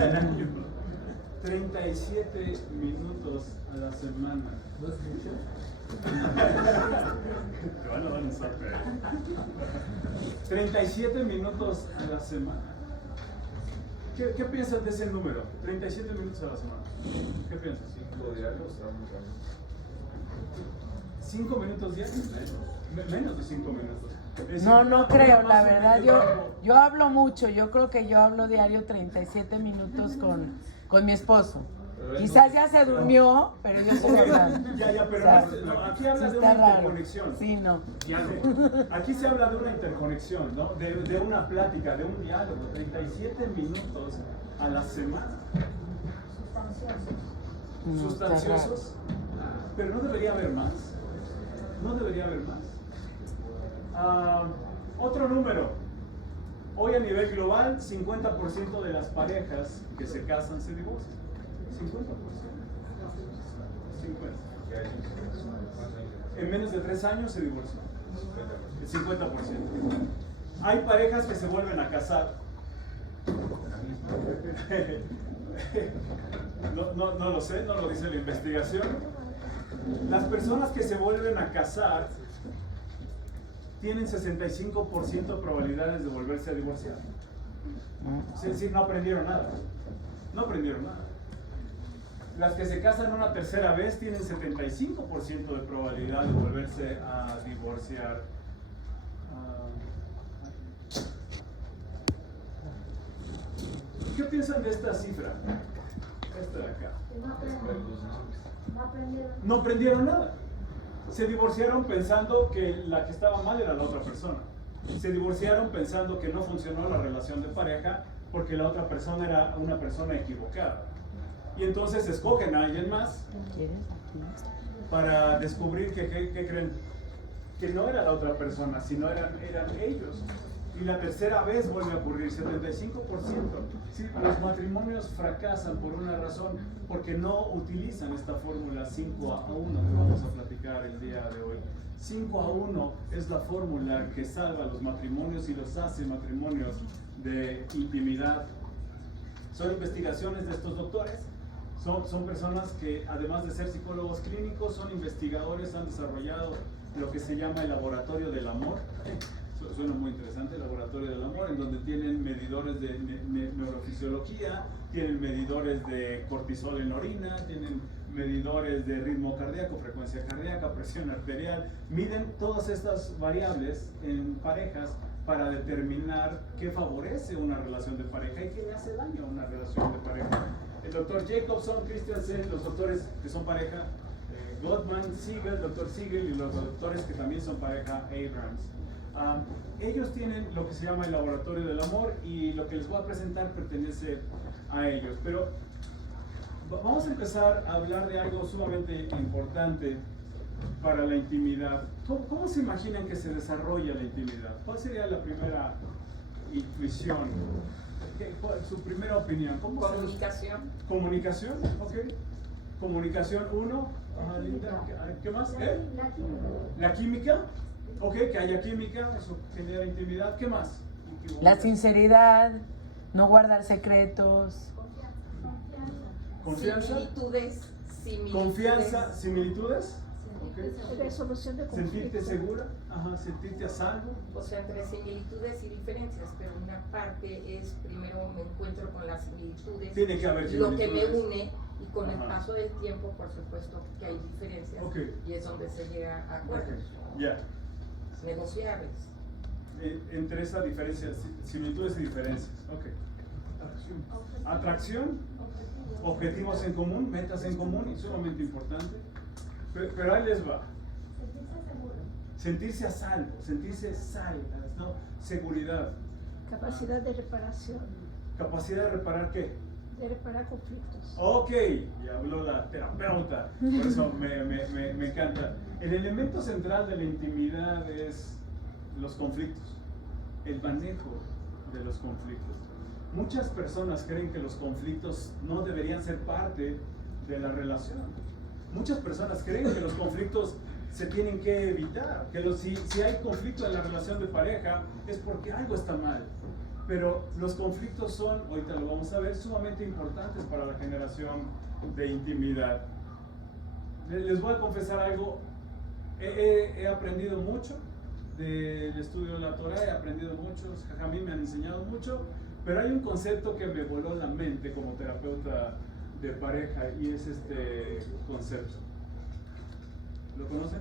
al año. 37 minutos a la semana. ¿No es mucho? Te van a dar un zape. 37 minutos a la semana. ¿Qué piensas de ese número? 37 minutos a la semana. ¿Qué piensas? 5 diarios está muy raro. 5 minutos diarios, menos de 5 minutos. No creo, la verdad, yo hablo mucho, yo creo que yo hablo diario 37 minutos con mi esposo. Quizás ya se durmió, pero yo sigo hablando. Ya, pero O sea, aquí habla sí de está una raro. interconexión. Sí, no. Aquí se habla de una interconexión, ¿no? De una plática, de un diálogo. 37 minutos a la semana. No, está raro. Sustanciosos. Pero no debería haber más. No debería haber más. Otro número. Hoy a nivel global, 50% de las parejas que se casan se divorcian. 50%. 50. En menos de 3 años se divorcian. El 50%. Hay parejas que se vuelven a casar. No lo sé, no lo dice la investigación. Las personas que se vuelven a casar tienen 65% de probabilidades de volverse a divorciar. Es decir, no aprendieron nada. No aprendieron nada. Las que se casan una tercera vez tienen 75% de probabilidad de volverse a divorciar. ¿Qué piensan de esta cifra? Esta de acá. No aprendieron nada. Se divorciaron pensando que la que estaba mal era la otra persona. Se divorciaron pensando que no funcionó la relación de pareja porque la otra persona era una persona equivocada. Y entonces escogen a alguien más para descubrir que, ¿qué creen? Que no era la otra persona, sino eran ellos. Y la tercera vez vuelve a ocurrir, 75%. Sí, los matrimonios fracasan por una razón, porque no utilizan esta fórmula 5-1 que vamos a platicar el día de hoy. 5-1 es la fórmula que salva los matrimonios y los hace matrimonios de intimidad. Son investigaciones de estos doctores. Son personas que, además de ser psicólogos clínicos, son investigadores, han desarrollado lo que se llama el laboratorio del amor. Suena muy interesante, el laboratorio del amor, en donde tienen medidores de neurofisiología, tienen medidores de cortisol en la orina, tienen medidores de ritmo cardíaco, frecuencia cardíaca, presión arterial, miden todas estas variables en parejas para determinar qué favorece una relación de pareja y qué le hace daño a una relación de pareja. El doctor Jacobson, Christiansen, los doctores que son pareja, Gottman, Siegel, doctor Siegel y los doctores que también son pareja, Abrams. Ellos tienen lo que se llama el laboratorio del amor y lo que les voy a presentar pertenece a ellos. Pero vamos a empezar a hablar de algo sumamente importante para la intimidad. ¿Cómo se imaginan que se desarrolla la intimidad? ¿Cuál sería la primera intuición? Su primera opinión. Comunicación. Comunicación, ok. Comunicación, uno. Linda. ¿Qué más? La química. Ok, que haya química, eso genera intimidad. ¿Qué más? La sinceridad, no guardar secretos. Confianza. Similitudes. Confianza, similitudes. Okay. Resolución de conflictos. Sentirte segura, sentirte a salvo. O sea, entre similitudes y diferencias, pero una parte es, primero me encuentro con las similitudes, Tiene que haber lo que similitudes. me une, y con el paso del tiempo, por supuesto, que hay diferencias, Okay. y es donde se llega a acuerdos Ya. negociables. Entre esa diferencia, similitudes y diferencias. Ok. Atracción. Objetivos en común, metas en común, y sumamente importante. Pero ahí les va. Sentirse a salvo, sentirse salvas, ¿no? Seguridad. Capacidad de reparación. ¿Capacidad de reparar qué? De reparar conflictos. Ok, ya habló la terapeuta, por eso me encanta. El elemento central de la intimidad es los conflictos, el manejo de los conflictos. Muchas personas creen que los conflictos no deberían ser parte de la relación. Muchas personas creen que los conflictos se tienen que evitar, que si hay conflicto en la relación de pareja es porque algo está mal. Pero los conflictos son, ahorita lo vamos a ver, sumamente importantes para la generación de intimidad. Les voy a confesar algo, he aprendido mucho del estudio de la Torah, he aprendido mucho, los jajamim me han enseñado mucho, pero hay un concepto que me voló la mente como terapeuta de pareja y es este concepto. ¿Lo conocen?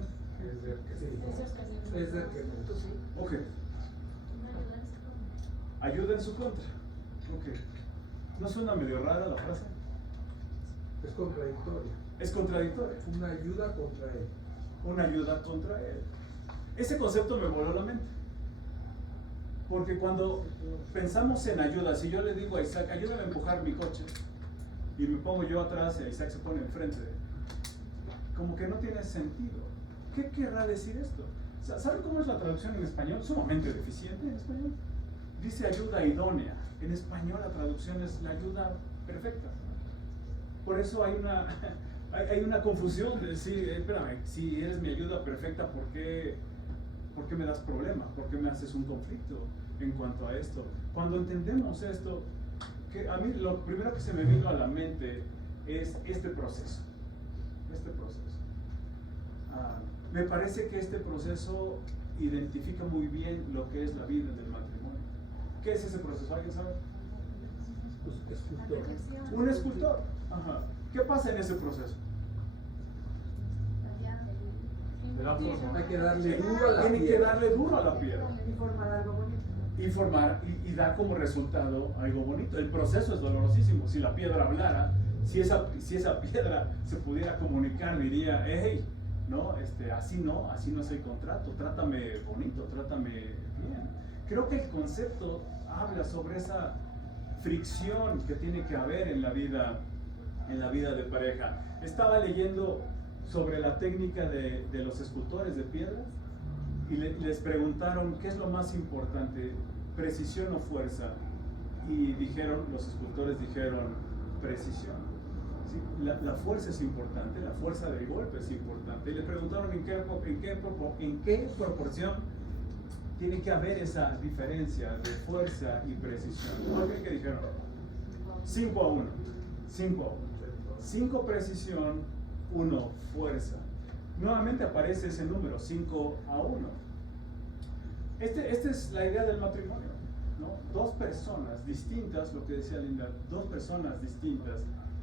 Ok. Ayuda en su contra. Ok. ¿No suena medio rara la frase? Es contradictoria. Es contradictoria. Una ayuda contra él. Una ayuda contra él. Ese concepto me voló la mente. Porque cuando pensamos en ayuda, si yo le digo a Isaac, ayúdame a empujar mi coche, y me pongo yo atrás y Isaac se pone enfrente, como que no tiene sentido. ¿Qué querrá decir esto? ¿Saben cómo es la traducción en español? Sumamente deficiente en español. Dice ayuda idónea. En español la traducción es la ayuda perfecta. Por eso hay una confusión de decir, espérame, si eres mi ayuda perfecta, ¿por qué me das problemas? ¿Por qué me haces un conflicto en cuanto a esto? Cuando entendemos esto, que a mí lo primero que se me vino a la mente es este proceso. Me parece que este proceso identifica muy bien lo que es la vida del matrimonio. ¿Qué es ese proceso? ¿Alguien sabe? Pues, escultor. Un escultor. Ajá. ¿Qué pasa en ese proceso? Hay que darle duro a la Tiene que piedra. darle duro a la piedra. Y formar algo bonito. Y dar como resultado algo bonito. El proceso es dolorosísimo. Si la piedra hablara, si esa piedra se pudiera comunicar, diría, hey, no, así no es el contrato, trátame bonito, trátame bien. Creo que el concepto habla sobre esa fricción que tiene que haber en la vida de pareja. Estaba leyendo sobre la técnica de los escultores de piedra y les preguntaron qué es lo más importante, precisión o fuerza, y los escultores dijeron precisión. ¿Sí? La fuerza es importante, la fuerza del golpe es importante, y le preguntaron en qué proporción tiene que haber esa diferencia de fuerza y precisión. ¿Cuál creen que dijeron? 5-1. 5 precisión, 1 fuerza. Nuevamente aparece ese número, 5-1. Esta es la idea del matrimonio, ¿no? Dos personas distintas, lo que decía Linda, dos personas distintas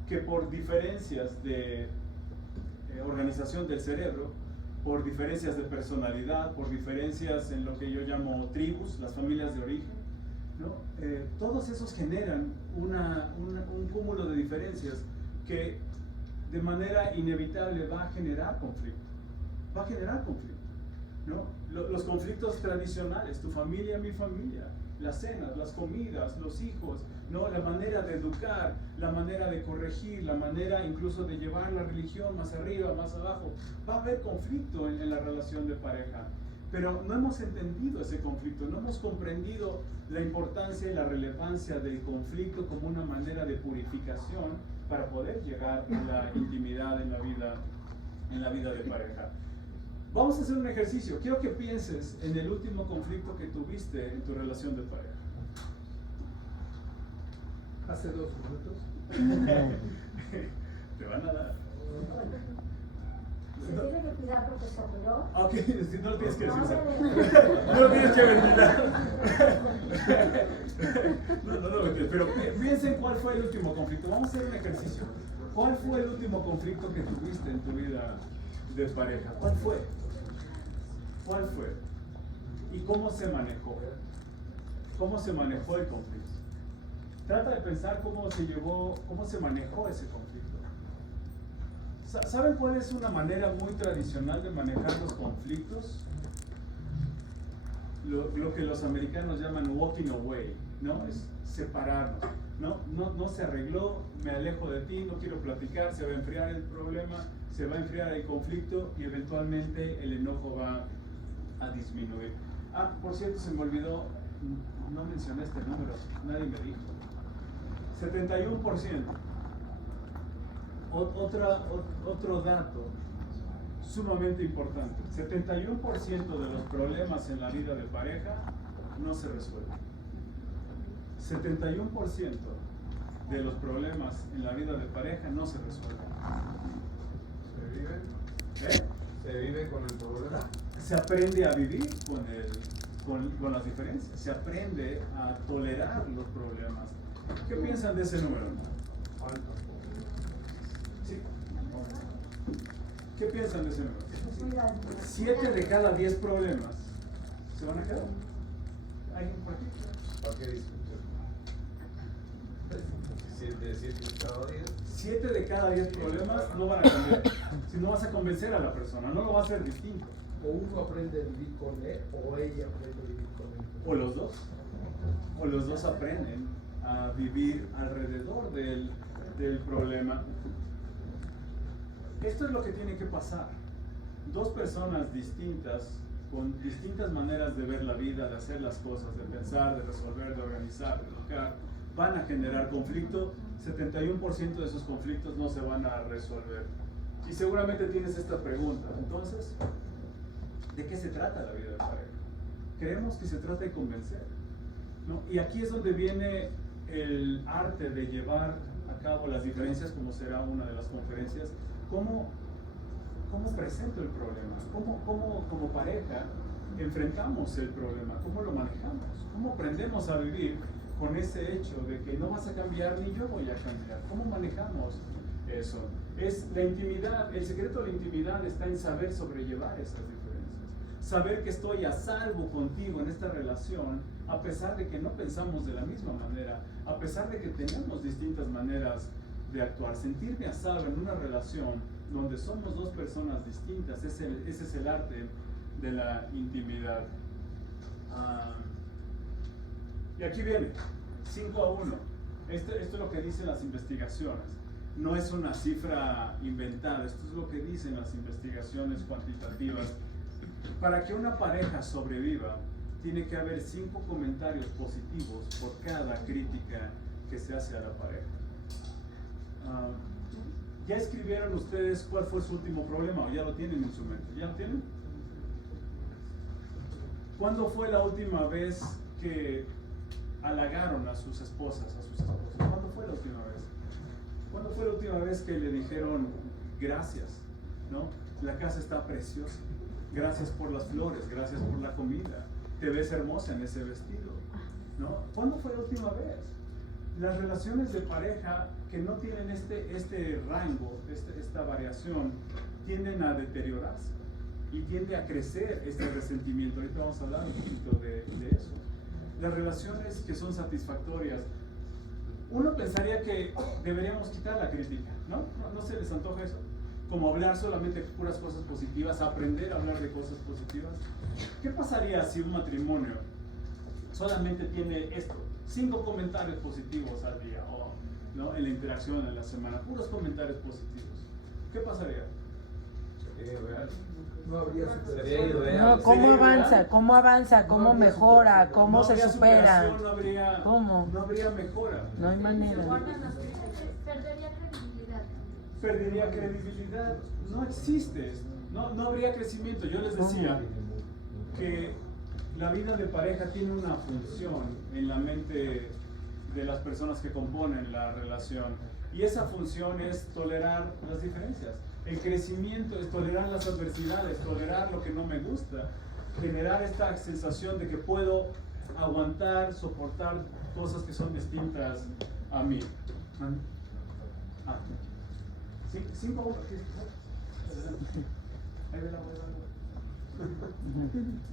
que por diferencias de organización del cerebro, por diferencias de personalidad, por diferencias en lo que yo llamo tribus, las familias de origen, ¿no? Todos esos generan un cúmulo de diferencias que de manera inevitable va a generar conflicto. ¿No? Los conflictos tradicionales, tu familia, mi familia, las cenas, las comidas, los hijos, ¿no? La manera de educar, la manera de corregir, la manera incluso de llevar la religión más arriba, más abajo. Va a haber conflicto en la relación de pareja, pero no hemos entendido ese conflicto, no hemos comprendido la importancia y la relevancia del conflicto como una manera de purificación para poder llegar a la intimidad en la vida de pareja. Vamos a hacer un ejercicio. Quiero que pienses en el último conflicto que tuviste en tu relación de pareja. Hace 2 minutos. Te van a dar. Se tiene que cuidar porque se apuró. Ok, si no lo tienes que decir. No lo tienes que ventilar. No, pero piensen cuál fue el último conflicto. Vamos a hacer un ejercicio. ¿Cuál fue el último conflicto que tuviste en tu vida de pareja? ¿Cuál fue? ¿Y cómo se manejó? ¿Cómo se manejó el conflicto? Trata de pensar cómo se manejó ese conflicto. ¿Saben cuál es una manera muy tradicional de manejar los conflictos? Lo que los americanos llaman walking away, ¿no? Es separarnos. No se arregló, me alejo de ti, no quiero platicar, se va a enfriar el problema, se va a enfriar el conflicto y eventualmente el enojo va a disminuir. Por cierto, se me olvidó, no mencioné este número, nadie me dijo. 71%. Otro dato sumamente importante. 71% de los problemas en la vida de pareja no se resuelven. 71% de los problemas en la vida de pareja no se resuelven. ¿Se vive? ¿Se vive con el problema? Se aprende a vivir con las diferencias, se aprende a tolerar los problemas. ¿Qué piensan de ese número? ¿Sí? ¿Qué piensan de ese número? 7 de cada 10 problemas se van a quedar. ¿Alguien por aquí? ¿Para qué discutir? 7 de cada 10 problemas no van a cambiar. Si no vas a convencer a la persona, no lo va a hacer distinto. O uno aprende a vivir con él, o ella aprende a vivir con él. O los dos. O los dos aprenden a vivir alrededor del problema. Esto es lo que tiene que pasar. Dos personas distintas, con distintas maneras de ver la vida, de hacer las cosas, de pensar, de resolver, de organizar, de educar, van a generar conflicto. 71% de esos conflictos no se van a resolver. Y seguramente tienes esta pregunta. Entonces, ¿de qué se trata la vida de pareja? Creemos que se trata de convencer, ¿no? Y aquí es donde viene el arte de llevar a cabo las diferencias, como será una de las conferencias. ¿Cómo presento el problema? ¿Cómo como pareja enfrentamos el problema? ¿Cómo lo manejamos? ¿Cómo aprendemos a vivir con ese hecho de que no vas a cambiar ni yo voy a cambiar? ¿Cómo manejamos eso? Es la intimidad, el secreto de la intimidad está en saber sobrellevar esas diferencias. Saber que estoy a salvo contigo en esta relación, a pesar de que no pensamos de la misma manera, a pesar de que tenemos distintas maneras de actuar. Sentirme a salvo en una relación donde somos dos personas distintas, ese es el arte de la intimidad. Y aquí viene, 5-1. Esto es lo que dicen las investigaciones. No es una cifra inventada, esto es lo que dicen las investigaciones cuantitativas. Para que una pareja sobreviva, tiene que haber 5 comentarios positivos por cada crítica que se hace a la pareja. ¿Ya escribieron ustedes cuál fue su último problema o ya lo tienen en su mente? ¿Ya lo tienen? ¿Cuándo fue la última vez que halagaron a sus esposas, a sus esposos? ¿Cuándo fue la última vez? ¿Cuándo fue la última vez que le dijeron gracias? ¿No? La casa está preciosa. Gracias por las flores, gracias por la comida. Te ves hermosa en ese vestido, ¿no? ¿Cuándo fue la última vez? Las relaciones de pareja que no tienen este rango, esta variación, tienden a deteriorarse y tiende a crecer este resentimiento. Ahorita vamos a hablar un poquito de eso. Las relaciones que son satisfactorias, uno pensaría que deberíamos quitar la crítica, ¿no? ¿No se les antoja eso? Como hablar solamente puras cosas positivas, aprender a hablar de cosas positivas. ¿Qué pasaría si un matrimonio solamente tiene esto? 5 comentarios positivos al día, ¿no? En la interacción, en la semana, puros comentarios positivos. ¿Qué pasaría? No habría superación. No, ¿cómo avanza? ¿Cómo avanza? ¿Cómo mejora? ¿Cómo se supera? No habría mejora. No hay manera. Perdería credibilidad. Perdería credibilidad. No existe. No habría crecimiento. Yo les decía que la vida de pareja tiene una función en la mente de las personas que componen la relación. Y esa función es tolerar las diferencias. El crecimiento es tolerar las adversidades, tolerar lo que no me gusta, generar esta sensación de que puedo aguantar, soportar cosas que son distintas a mí. 5-1.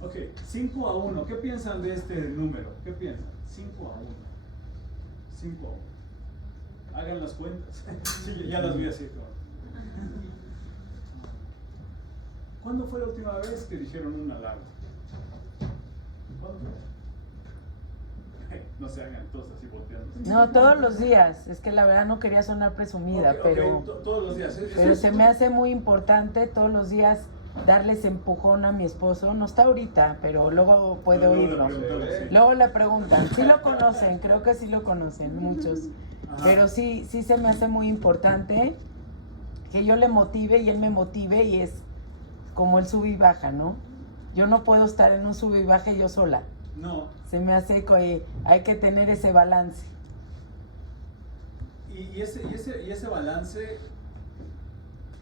Ok, 5-1. ¿Qué piensan de este número? ¿Qué piensan? 5-1. 5-1. Hagan las cuentas. Sí, ya las voy a decir. ¿Cuándo fue la última vez que dijeron un halago? ¿Cuándo fue? No se hagan todos así volteando. No, todos los días. Es que la verdad no quería sonar presumida, pero todos los días. Pero se me hace muy importante todos los días darles empujón a mi esposo. No está ahorita, pero luego puede oírlo. Luego le preguntan. Sí lo conocen, creo que sí lo conocen muchos. Ajá. Pero sí se me hace muy importante que yo le motive y él me motive, y es como el sube y baja, ¿no? Yo no puedo estar en un sube y baja yo sola. No. Se me hace que hay que tener ese balance. Y ese balance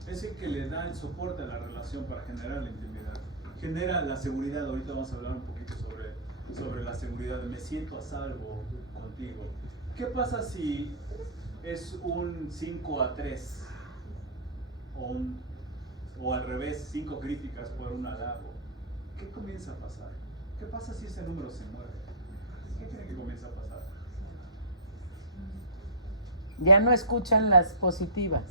es el que le da el soporte a la relación para generar la intimidad. Genera la seguridad. Ahorita vamos a hablar un poquito sobre la seguridad. Me siento a salvo contigo. ¿Qué pasa si es un 5-3? O al revés, 5 críticas por un halago. ¿Qué comienza a pasar? ¿Qué pasa si ese número se mueve? ¿Qué creen que comienza a pasar? Ya no escuchan las positivas.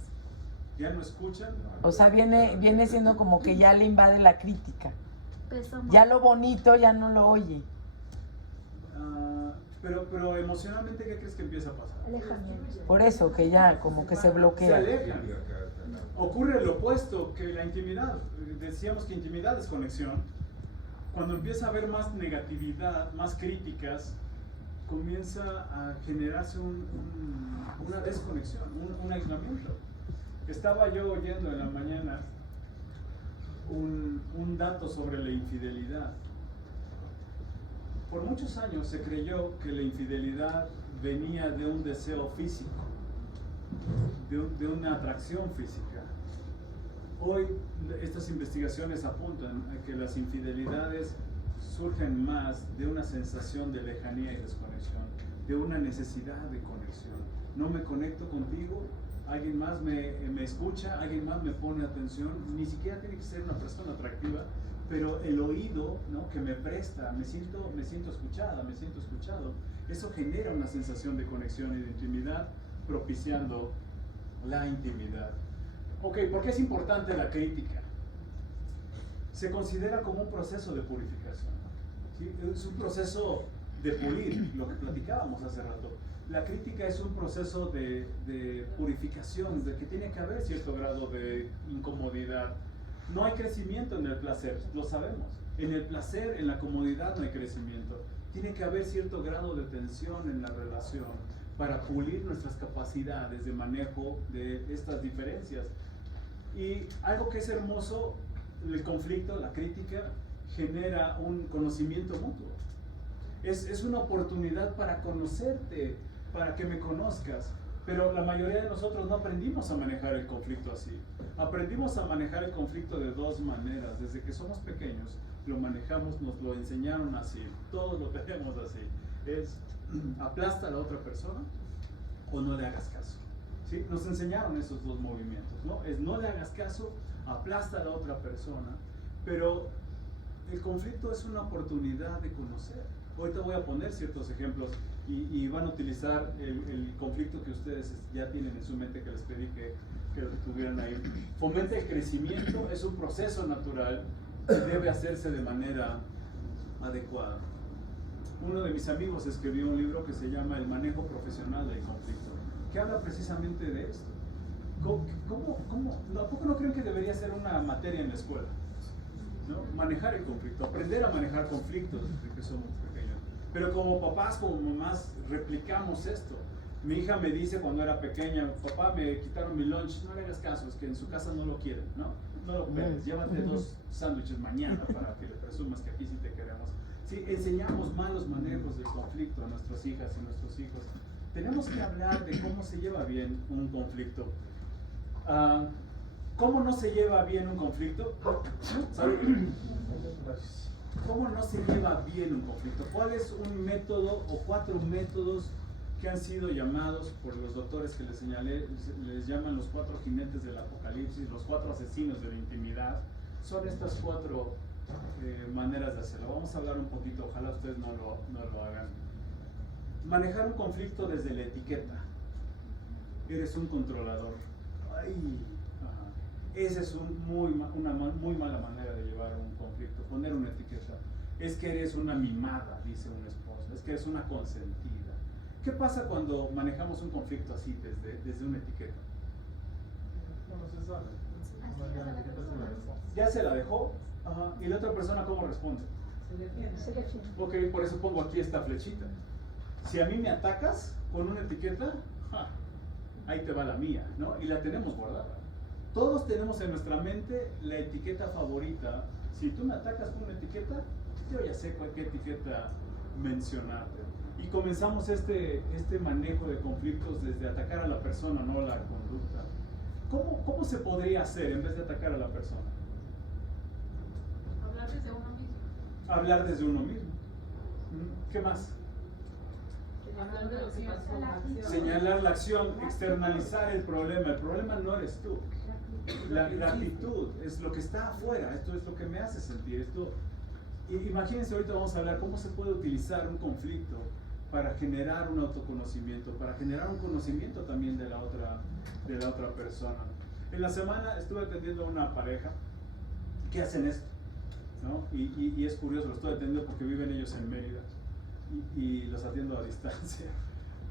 ¿Ya no escuchan? O sea, viene siendo como que ya le invade la crítica. Pesa más. Ya lo bonito ya no lo oye. Pero emocionalmente, ¿qué crees que empieza a pasar? Alejamiento. Por eso que ya como que se Se bloquea. alejan. Ocurre lo opuesto que la intimidad. Decíamos que intimidad es conexión. Cuando empieza a haber más negatividad, más críticas, comienza a generarse una desconexión, un aislamiento. Estaba yo oyendo en la mañana un dato sobre la infidelidad. Por muchos años se creyó que la infidelidad venía de un deseo físico, de una atracción física. Hoy estas investigaciones apuntan a que las infidelidades surgen más de una sensación de lejanía y desconexión, de una necesidad de conexión. No me conecto contigo, alguien más me escucha, alguien más me pone atención, ni siquiera tiene que ser una persona atractiva, pero el oído, ¿no?, que me presta, me siento escuchada, me siento escuchado, eso genera una sensación de conexión y de intimidad, propiciando la intimidad. Ok, ¿por qué es importante la crítica? Se considera como un proceso de purificación, ¿sí? Es un proceso de pulir, lo que platicábamos hace rato. La crítica es un proceso de purificación, de que tiene que haber cierto grado de incomodidad. No hay crecimiento en el placer, lo sabemos. En el placer, en la comodidad no hay crecimiento. Tiene que haber cierto grado de tensión en la relación para pulir nuestras capacidades de manejo de estas diferencias. Y algo que es hermoso, el conflicto, la crítica, genera un conocimiento mutuo. Es una oportunidad para conocerte, para que me conozcas. Pero la mayoría de nosotros no aprendimos a manejar el conflicto así. Aprendimos a manejar el conflicto de dos maneras. Desde que somos pequeños lo manejamos, nos lo enseñaron así. Todos lo tenemos así. Es aplasta a la otra persona o no le hagas caso. ¿Sí? Nos enseñaron esos dos movimientos, ¿no? Es no le hagas caso, aplasta a la otra persona. Pero el conflicto es una oportunidad de conocer. Ahorita voy a poner ciertos ejemplos y van a utilizar el conflicto que ustedes ya tienen en su mente, que les pedí que lo tuvieran ahí. Fomenta el crecimiento, es un proceso natural que debe hacerse de manera adecuada. Uno de mis amigos escribió un libro que se llama El manejo profesional del conflicto, que habla precisamente de esto. ¿A poco no creen que debería ser una materia en la escuela? ¿No? Manejar el conflicto, aprender a manejar conflictos desde que somos pequeños. Pero como papás, como mamás, replicamos esto. Mi hija me dice cuando era pequeña: papá, me quitaron mi lunch. No le hagas caso, es que en su casa no lo quieren, ¿no? No lo peles, llévate 2 sándwiches mañana para que le presumas que aquí sí te queremos. Sí, enseñamos malos manejos del conflicto a nuestras hijas y nuestros hijos. Tenemos que hablar de cómo se lleva bien un conflicto. ¿Cómo no se lleva bien un conflicto? ¿Sabe? ¿Cómo no se lleva bien un conflicto? ¿Cuál es un método o 4 métodos que han sido llamados por los doctores que les señalé? Les llaman los 4 jinetes del apocalipsis, los 4 asesinos de la intimidad. Son estas 4 maneras de hacerlo. Vamos a hablar un poquito, ojalá ustedes no lo hagan. Manejar un conflicto desde la etiqueta. Eres un controlador. Ay, esa es una muy mala manera de llevar un conflicto, poner una etiqueta. Es que eres una mimada, dice un esposo, es que eres una consentida. ¿Qué pasa cuando manejamos un conflicto así, desde una etiqueta? No se sabe. Ya se la dejó, y la otra persona ¿cómo responde? Se defiende. Ok, por eso pongo aquí esta flechita. Si a mí me atacas con una etiqueta, ahí te va la mía, ¿no? Y la tenemos guardada. Todos tenemos en nuestra mente la etiqueta favorita. Si tú me atacas con una etiqueta, yo ya sé qué etiqueta mencionarte. Y comenzamos este manejo de conflictos desde atacar a la persona, no la conducta. ¿Cómo se podría hacer en vez de atacar a la persona? Hablar desde uno mismo. Hablar desde uno mismo. ¿Qué más? Hablar de lo que pasó. Señalar la acción, externalizar el problema. El problema no eres tú. La actitud es lo que está afuera. Esto es lo que me hace sentir. Imagínense, ahorita vamos a hablar cómo se puede utilizar un conflicto para generar un autoconocimiento, para generar un conocimiento también de la otra persona. En la semana estuve atendiendo a una pareja que hacen esto, ¿no? Y es curioso, lo estoy atendiendo porque viven ellos en Mérida y los atiendo a distancia.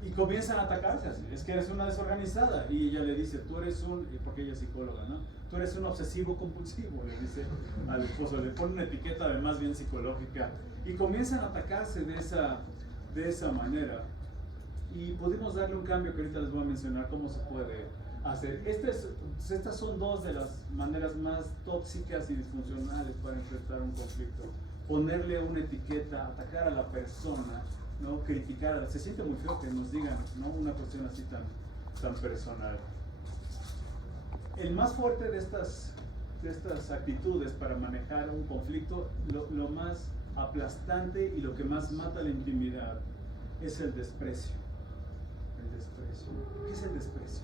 Y comienzan a atacarse así, es que eres una desorganizada. Y ella le dice, tú eres porque ella es psicóloga, ¿no? Tú eres un obsesivo compulsivo, le dice al esposo, le pone una etiqueta además bien psicológica. Y comienzan a atacarse de esa manera. Y pudimos darle un cambio que ahorita les voy a mencionar cómo se puede hacer. Estas son dos de las maneras más tóxicas y disfuncionales para enfrentar un conflicto. Ponerle una etiqueta, atacar a la persona, ¿no? Criticar. Se siente muy feo que nos digan, ¿no? Una cuestión así tan personal. El más fuerte de estas actitudes para manejar un conflicto, lo más aplastante y lo que más mata la intimidad es el desprecio. El desprecio. ¿Qué es el desprecio?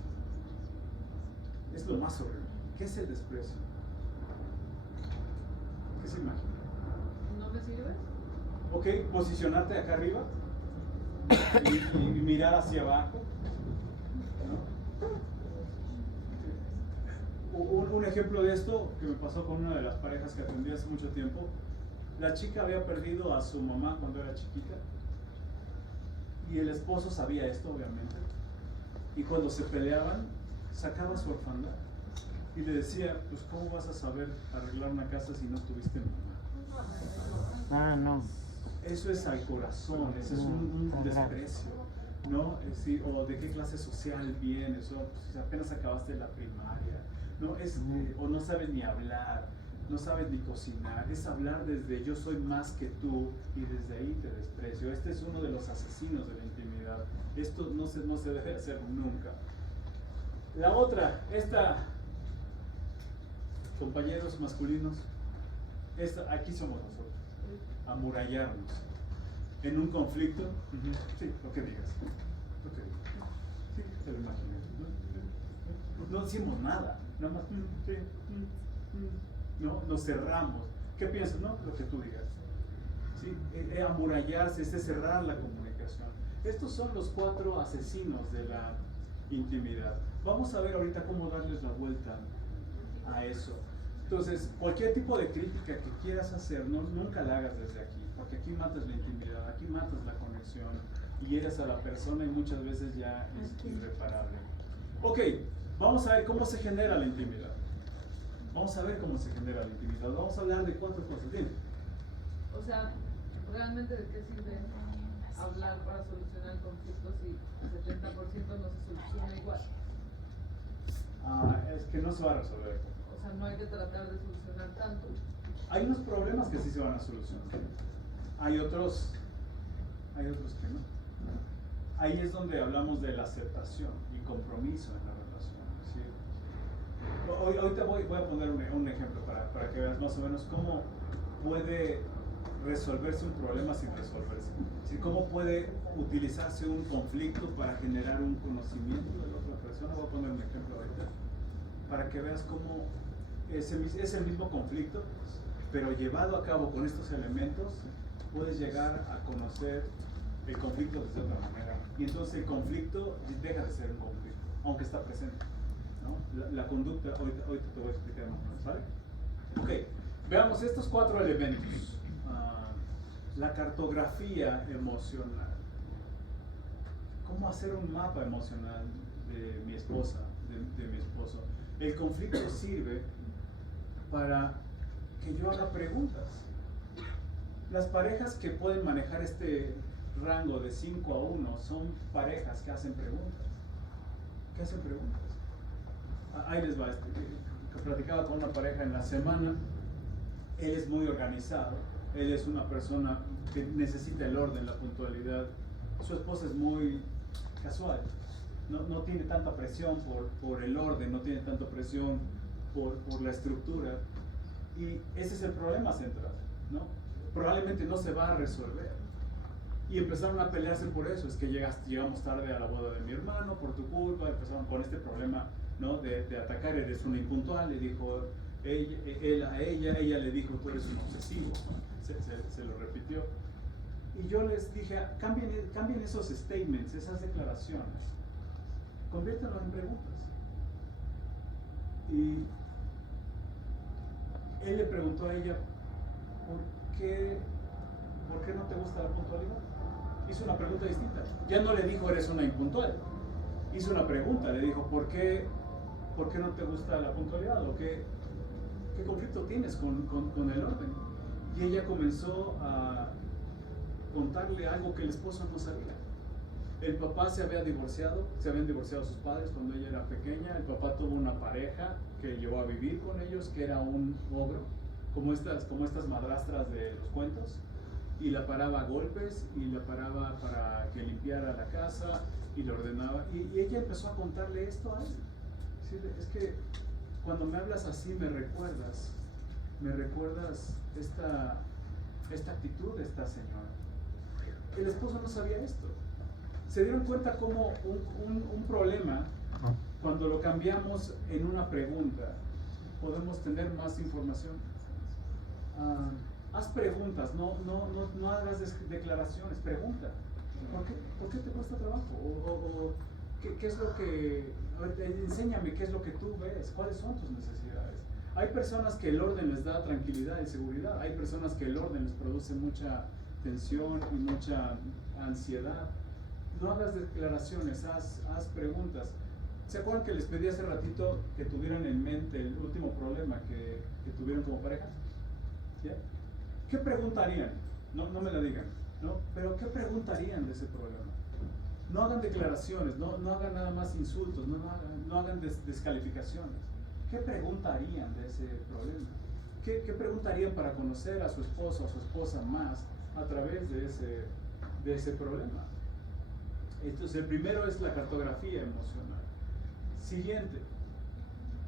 Es lo más horrible. ¿Qué es el desprecio? ¿Qué se imagina? ¿No me sirves? Ok, posicionarte acá arriba y mirar hacia abajo, ¿no? Un ejemplo de esto que me pasó con una de las parejas que atendí hace mucho tiempo. La chica había perdido a su mamá cuando era chiquita y el esposo sabía esto, obviamente, y cuando se peleaban sacaba su orfandad y le decía, pues ¿cómo vas a saber arreglar una casa si no tuviste mamá? Ah, no. Eso es al corazón, eso es un desprecio, ¿no? Es decir, o de qué clase social vienes, o pues, apenas acabaste la primaria, ¿no? O no sabes ni hablar, no sabes ni cocinar, es hablar desde yo soy más que tú y desde ahí te desprecio. Este es uno de los asesinos de la intimidad. Esto no se debe hacer nunca. La otra, compañeros masculinos, aquí somos nosotros. Amurallarnos en un conflicto. Sí, lo que digas. Sí, te lo imaginas. No decimos nada más. Sí, no, nos cerramos. ¿Qué piensas? No, lo que tú digas. ¿Sí? Amurallarse es cerrar la comunicación. Estos son los 4 asesinos de la intimidad. Vamos a ver ahorita cómo darles la vuelta a eso. Entonces, cualquier tipo de crítica que quieras hacer, nunca la hagas desde aquí, porque aquí matas la intimidad, aquí matas la conexión, y eres a la persona y muchas veces ya es irreparable. Ok, vamos a ver cómo se genera la intimidad. Vamos a ver cómo se genera la intimidad. Vamos a hablar de 4 cosas. Dime. O sea, ¿realmente de qué sirve hablar para solucionar conflictos si el 70% no se soluciona igual? Es que no se va a resolver. O sea, no hay que tratar de solucionar tanto. Hay unos problemas que sí se van a solucionar. Hay otros que no. Ahí es donde hablamos de la aceptación y compromiso en la relación. ¿Sí? Ahorita voy a poner un ejemplo para que veas más o menos cómo puede resolverse un problema sin resolverse. ¿Sí? Cómo puede utilizarse un conflicto para generar un conocimiento de la otra persona. Voy a poner un ejemplo ahorita para que veas cómo es el mismo conflicto, pero llevado a cabo con estos elementos puedes llegar a conocer el conflicto desde otra manera. Y entonces el conflicto deja de ser un conflicto, aunque está presente, ¿no? La conducta, ahorita te voy a explicar más o menos, ¿vale? Ok, veamos estos 4 elementos. La cartografía emocional. ¿Cómo hacer un mapa emocional de mi esposa, de mi esposo? El conflicto sirve para que yo haga preguntas. Las parejas que pueden manejar este rango de 5 a 1 son parejas que hacen preguntas. ¿Qué hacen preguntas? Ahí les va. Que platicaba con una pareja en la semana. Él es muy organizado Él es una persona que necesita el orden, la puntualidad. Su esposa es muy casual, no tiene tanta presión por el orden, no tiene tanta presión por la estructura. Y ese es el problema central, ¿no? Probablemente no se va a resolver. Y empezaron a pelearse por eso, es que llegamos tarde a la boda de mi hermano por tu culpa, empezaron con este problema, ¿no? de atacar, eres una impuntual, le dijo él a ella le dijo, tú eres un obsesivo, se lo repitió. Y yo les dije, cambien esos statements, esas declaraciones, conviértanlos en preguntas. Y él le preguntó a ella, ¿por qué no te gusta la puntualidad? Hizo una pregunta distinta. Ya no le dijo, eres una impuntual. Hizo una pregunta, le dijo, ¿por qué no te gusta la puntualidad? ¿O qué conflicto tienes con el orden? Y ella comenzó a contarle algo que el esposo no sabía. El papá se habían divorciado sus padres cuando ella era pequeña. El papá tuvo una pareja que llevó a vivir con ellos, que era un ogro, como estas madrastras de los cuentos, y la paraba a golpes, y la paraba para que limpiara la casa, y le ordenaba. Y ella empezó a contarle esto a él. Decirle, es que cuando me hablas así me recuerdas esta actitud de esta señora. El esposo no sabía esto. Se dieron cuenta como un problema, cuando lo cambiamos en una pregunta, podemos tener más información. Haz preguntas, no hagas declaraciones, pregunta. ¿Por qué te cuesta trabajo? O ¿qué es lo que... A ver, enséñame qué es lo que tú ves, cuáles son tus necesidades. Hay personas que el orden les da tranquilidad y seguridad, hay personas que el orden les produce mucha tensión y mucha ansiedad. No hagas declaraciones, haz preguntas. ¿Se acuerdan que les pedí hace ratito que tuvieran en mente el último problema que tuvieron como pareja? ¿Ya? ¿Qué preguntarían? No me la digan, ¿no? Pero ¿qué preguntarían de ese problema? No hagan declaraciones, no hagan nada más insultos, no hagan descalificaciones. ¿Qué preguntarían de ese problema? ¿Qué preguntarían para conocer a su esposo o a su esposa más a través de ese problema? Entonces, el primero es la cartografía emocional. Siguiente,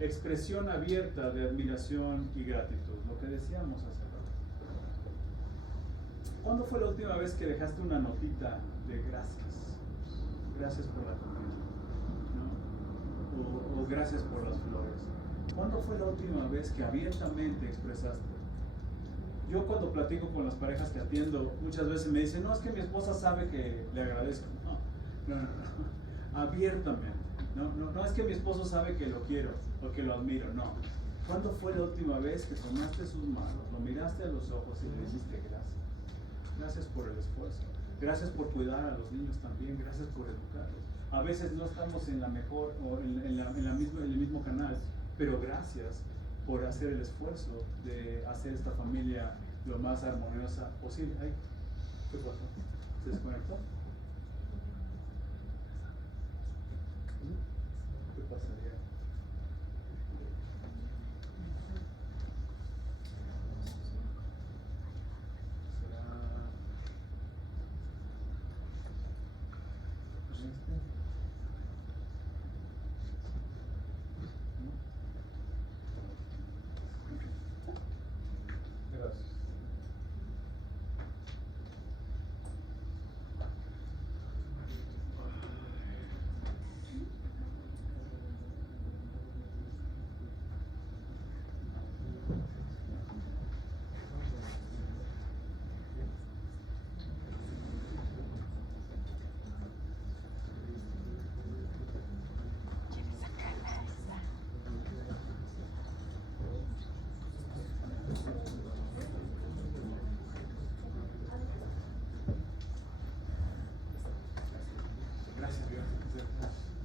expresión abierta de admiración y gratitud, lo que decíamos hace rato. ¿Cuándo fue la última vez que dejaste una notita de gracias? Gracias por la comida, ¿no? O gracias por las flores. ¿Cuándo fue la última vez que abiertamente expresaste? Yo cuando platico con las parejas que atiendo, muchas veces me dicen, no, es que mi esposa sabe que le agradezco. No. Abiertamente. No es que mi esposo sabe que lo quiero o que lo admiro, no. ¿Cuándo fue la última vez que tomaste sus manos, lo miraste a los ojos y le dijiste gracias? Gracias por el esfuerzo. Gracias por cuidar a los niños también. Gracias por educarlos. A veces no estamos en la mejor o en el mismo canal, pero gracias por hacer el esfuerzo de hacer esta familia lo más armoniosa posible. Ay, ¿qué pasó? ¿Se desconectó? ¿Qué pasaría? Gracias.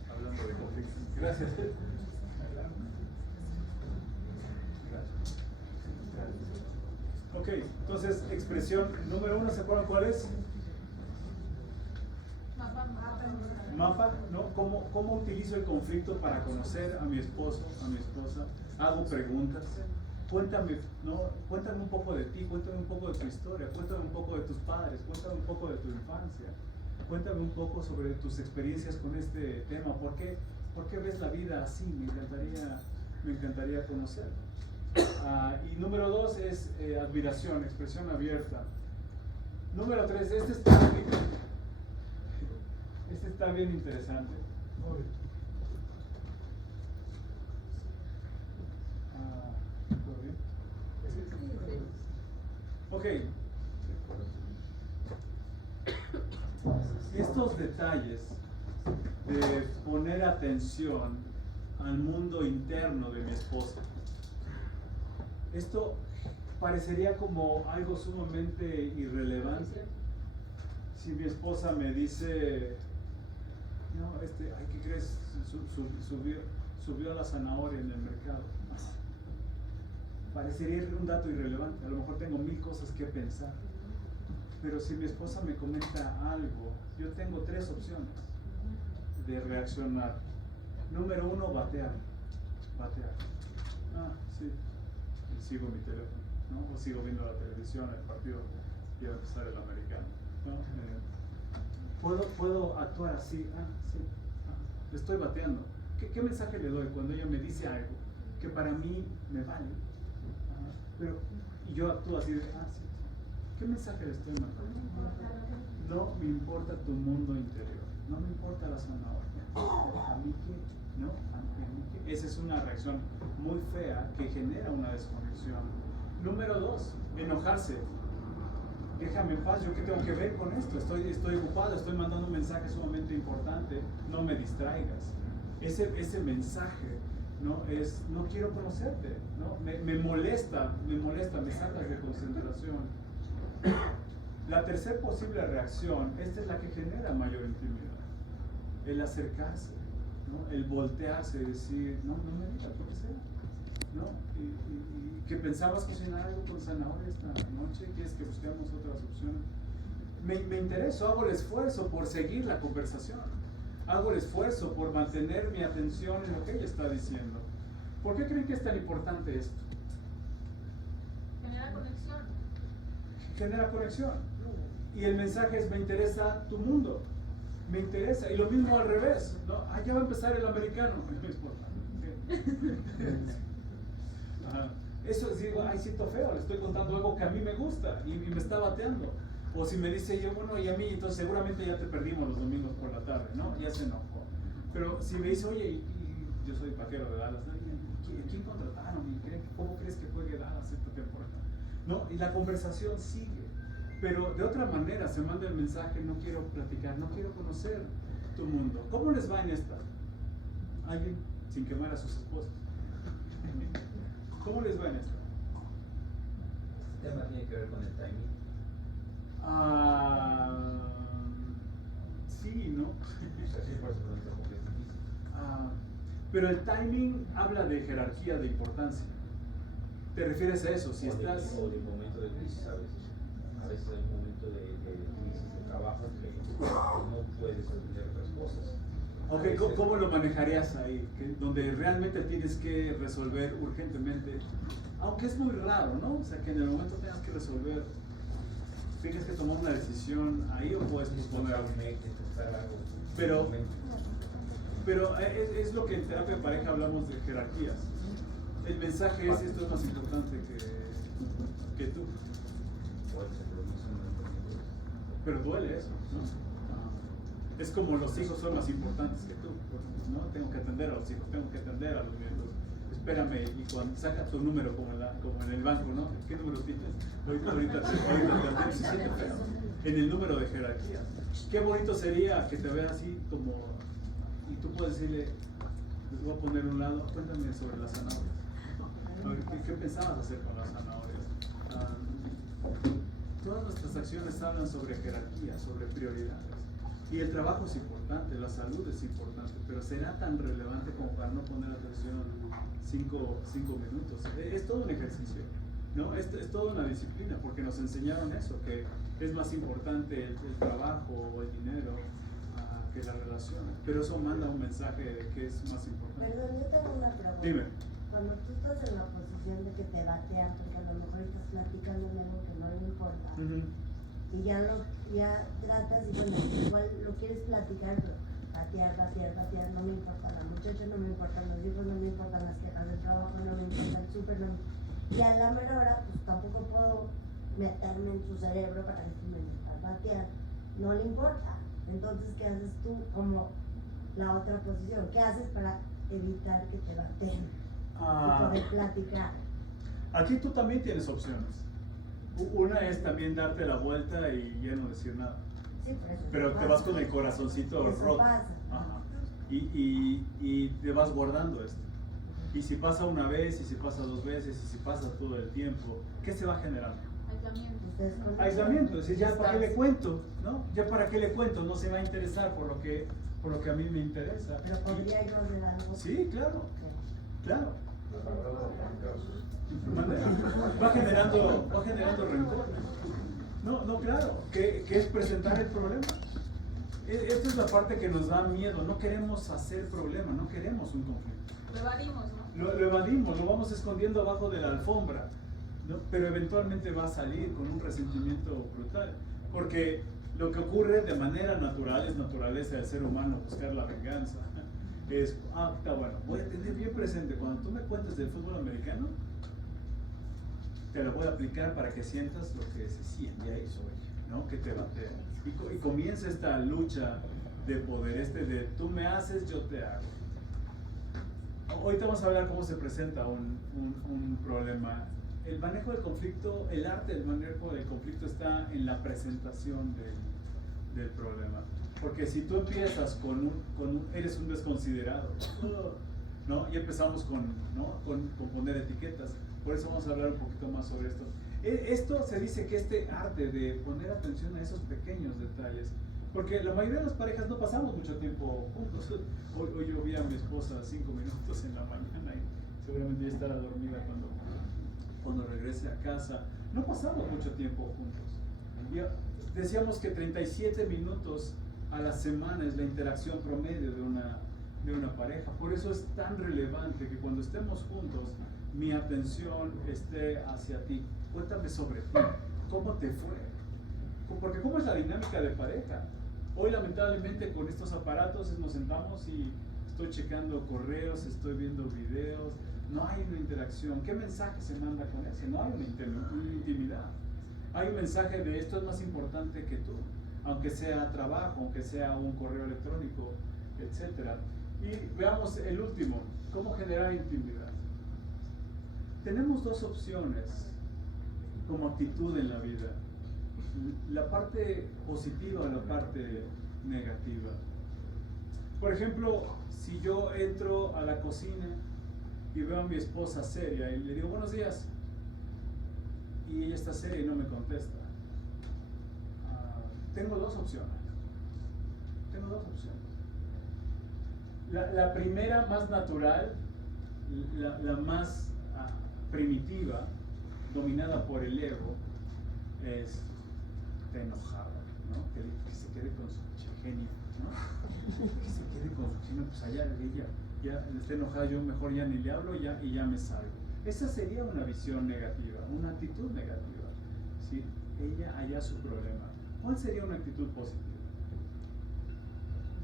Hablando de conflictos. Gracias. Ok, entonces expresión número 1, ¿se acuerdan cuál es? Mapa, ¿no? ¿Cómo utilizo el conflicto para conocer a mi esposo, a mi esposa? Hago preguntas. cuéntame, ¿no? Cuéntame un poco de ti, cuéntame un poco de tu historia, cuéntame un poco de tus padres, cuéntame un poco de tu infancia, cuéntame un poco sobre tus experiencias con este tema. ¿Por qué ves la vida así? Me encantaría conocer. Y número 2 es admiración, expresión abierta. Número 3, este está bien interesante. ¿Todo bien? Ok. Estos detalles de poner atención al mundo interno de mi esposa. Esto parecería como algo sumamente irrelevante. Si mi esposa me dice, no, ay, ¿qué crees? Subió la zanahoria en el mercado. Parecería un dato irrelevante. A lo mejor tengo 1000 cosas que pensar. Pero si mi esposa me comenta algo, yo tengo 3 opciones de reaccionar. Número 1, batear. Sí. Sigo mi teléfono, ¿no? O sigo viendo la televisión, el partido, y va a empezar el americano, ¿no? ¿Puedo actuar así? Sí. Le estoy bateando. ¿Qué mensaje le doy cuando ella me dice algo que para mí me vale? Y yo actúo así de, sí. ¿Qué mensaje le estoy mandando? No me importa tu mundo interior, no me importa la zanahoria. ¿A mí qué? ¿No? ¿A mí qué? Esa es una reacción muy fea que genera una desconexión. Número 2, enojarse. Déjame en paz, ¿yo qué tengo que ver con esto? Estoy ocupado, estoy mandando un mensaje sumamente importante, no me distraigas. Ese mensaje, ¿no? Es, no quiero conocerte, ¿no? Me molesta, me sacas de concentración. La tercera posible reacción, esta es la que genera mayor intimidad, el acercarse, ¿no? El voltearse y decir, no me digas lo que sea, ¿no? Y que pensabas cocinar algo con zanahoria esta noche, ¿quieres que busquemos otras opciones? Me intereso, hago el esfuerzo por seguir la conversación, hago el esfuerzo por mantener mi atención en lo que ella está diciendo. ¿Por qué creen que es tan importante esto? Genera conexión. Genera conexión. Y el mensaje es, me interesa tu mundo, me interesa. Y lo mismo al revés, ¿no? Ya va a empezar el americano. Ajá. Eso es, digo, siento feo, le estoy contando algo que a mí me gusta y me está bateando. O si me dice yo, bueno, y a mí, entonces seguramente ya te perdimos los domingos por la tarde, ¿no? Ya se enojó. Pero si me dice, oye, y yo soy vaquero de Dallas, ¿no? ¿Quién contrataron? ¿Cómo crees que juegue Dallas esta temporada? ¿No? Y la conversación sigue. Pero de otra manera se manda el mensaje, no quiero platicar, no quiero conocer tu mundo. ¿Cómo les va en esta? Alguien sin quemar a sus esposas. ¿Cómo les va en esta? ¿Este tema tiene que ver con el timing? Sí, ¿no? Sí, por eso pregunto, porque es difícil. Pero el timing habla de jerarquía, de importancia. ¿Te refieres a eso? Si estás... O de un momento de crisis a veces. A veces hay un momento de crisis de trabajo que no puedes atender otras cosas. Ok, ¿cómo lo manejarías ahí? Donde realmente tienes que resolver urgentemente, aunque es muy raro, ¿no? O sea, que en el momento tengas que resolver, tienes que tomar una decisión ahí o puedes posponer algo. Pero es lo que en terapia de pareja hablamos de jerarquías. El mensaje es, esto es más importante que tú. Pero duele eso, ¿no? Es como los hijos son más importantes que tú, ¿no? Tengo que atender a los hijos, tengo que atender a los nietos. Espérame, y cuando sacas tu número como en el banco, ¿no? ¿Qué número tienes? Ahorita te se siente feo. En el número de jerarquía. Qué bonito sería que te vea así como, y tú puedes decirle, les voy a poner un lado, cuéntame sobre las zanahorias. A ver, ¿qué pensabas hacer con las zanahorias? Todas nuestras acciones hablan sobre jerarquía, sobre prioridades. Y el trabajo es importante, la salud es importante, pero será tan relevante como para no poner atención 5 minutos. Es todo un ejercicio, ¿no? Es toda una disciplina, porque nos enseñaron eso, que es más importante el trabajo o el dinero que la relación. Pero eso manda un mensaje de que es más importante. Perdón, yo tengo una pregunta. Dime. Cuando tú estás en la posición situación de que te batean, porque a lo mejor estás platicando de algo que no le importa. Y ya tratas y bueno, igual lo quieres platicar, pero batear, no me importa la muchacha, no me importan los hijos, no me importan las quejas del trabajo, no me importa el súper, no. Y a la mera hora, pues tampoco puedo meterme en su cerebro para decirme batear, no le importa. Entonces, ¿qué haces tú como la otra posición? ¿Qué haces para evitar que te baten y poder platicar? Aquí tú también tienes opciones. Una es también darte la vuelta y ya no decir nada. Sí, por eso pero te pasa. vas con el corazoncito Eso roto. pasa. Ajá. Y te vas guardando esto. Y si pasa una vez, y si pasa dos veces, y si pasa todo el tiempo, ¿qué se va generando? Aislamiento. Aislamiento, es decir, ya para qué le cuento, ¿no? Ya para qué le cuento, no se va a interesar por lo que a mí me interesa. Pero podría yo hacer algo. Sí, claro, claro. Va generando rencor. No, claro, que es presentar el problema. Esta es la parte que nos da miedo, no queremos hacer problema, no queremos un conflicto. Lo evadimos, ¿no? Lo evadimos, lo vamos escondiendo abajo de la alfombra, ¿no? Pero eventualmente va a salir con un resentimiento brutal. Porque lo que ocurre de manera natural, es naturaleza del ser humano buscar la venganza. Es, está bueno, voy a tener bien presente, cuando tú me cuentes del fútbol americano, te lo voy a aplicar para que sientas lo que se siente ahí sobre, ¿no? Que te batea. Y comienza esta lucha de poder, de tú me haces, yo te hago. Ahorita vamos a hablar cómo se presenta un problema. El manejo del conflicto, el arte del manejo del conflicto está en la presentación del problema. Porque si tú empiezas eres un desconsiderado, ¿no? Y empezamos con poner etiquetas. Por eso vamos a hablar un poquito más sobre esto. Esto se dice que este arte de poner atención a esos pequeños detalles, porque la mayoría de las parejas no pasamos mucho tiempo juntos. Hoy yo vi a mi esposa 5 minutos en la mañana y seguramente ya estará dormida cuando regrese a casa. No pasamos mucho tiempo juntos. Decíamos que 37 minutos a la semana es la interacción promedio de una pareja. Por eso es tan relevante que cuando estemos juntos, mi atención esté hacia ti. Cuéntame sobre ti. ¿Cómo te fue? Porque ¿cómo es la dinámica de pareja? Hoy lamentablemente con estos aparatos nos sentamos y estoy checando correos, estoy viendo videos, no hay una interacción. ¿Qué mensaje se manda con eso? No hay una intimidad. Hay un mensaje de esto es más importante que tú, aunque sea trabajo, aunque sea un correo electrónico, etc. Y veamos el último, ¿cómo generar intimidad? Tenemos dos opciones como actitud en la vida, la parte positiva o la parte negativa. Por ejemplo, si yo entro a la cocina y veo a mi esposa seria y le digo buenos días y ella está seria y no me contesta, tengo dos opciones. La primera, más natural, la más primitiva, dominada por el ego, es está enojada, ¿no? Que se quede con su genio, ¿no? Que se quede con su genio, pues allá ella ya está enojada, yo mejor ya ni le hablo y ya me salgo. Esa sería una visión negativa, una actitud negativa, ¿sí? Ella allá su problema. ¿Cuál sería una actitud positiva?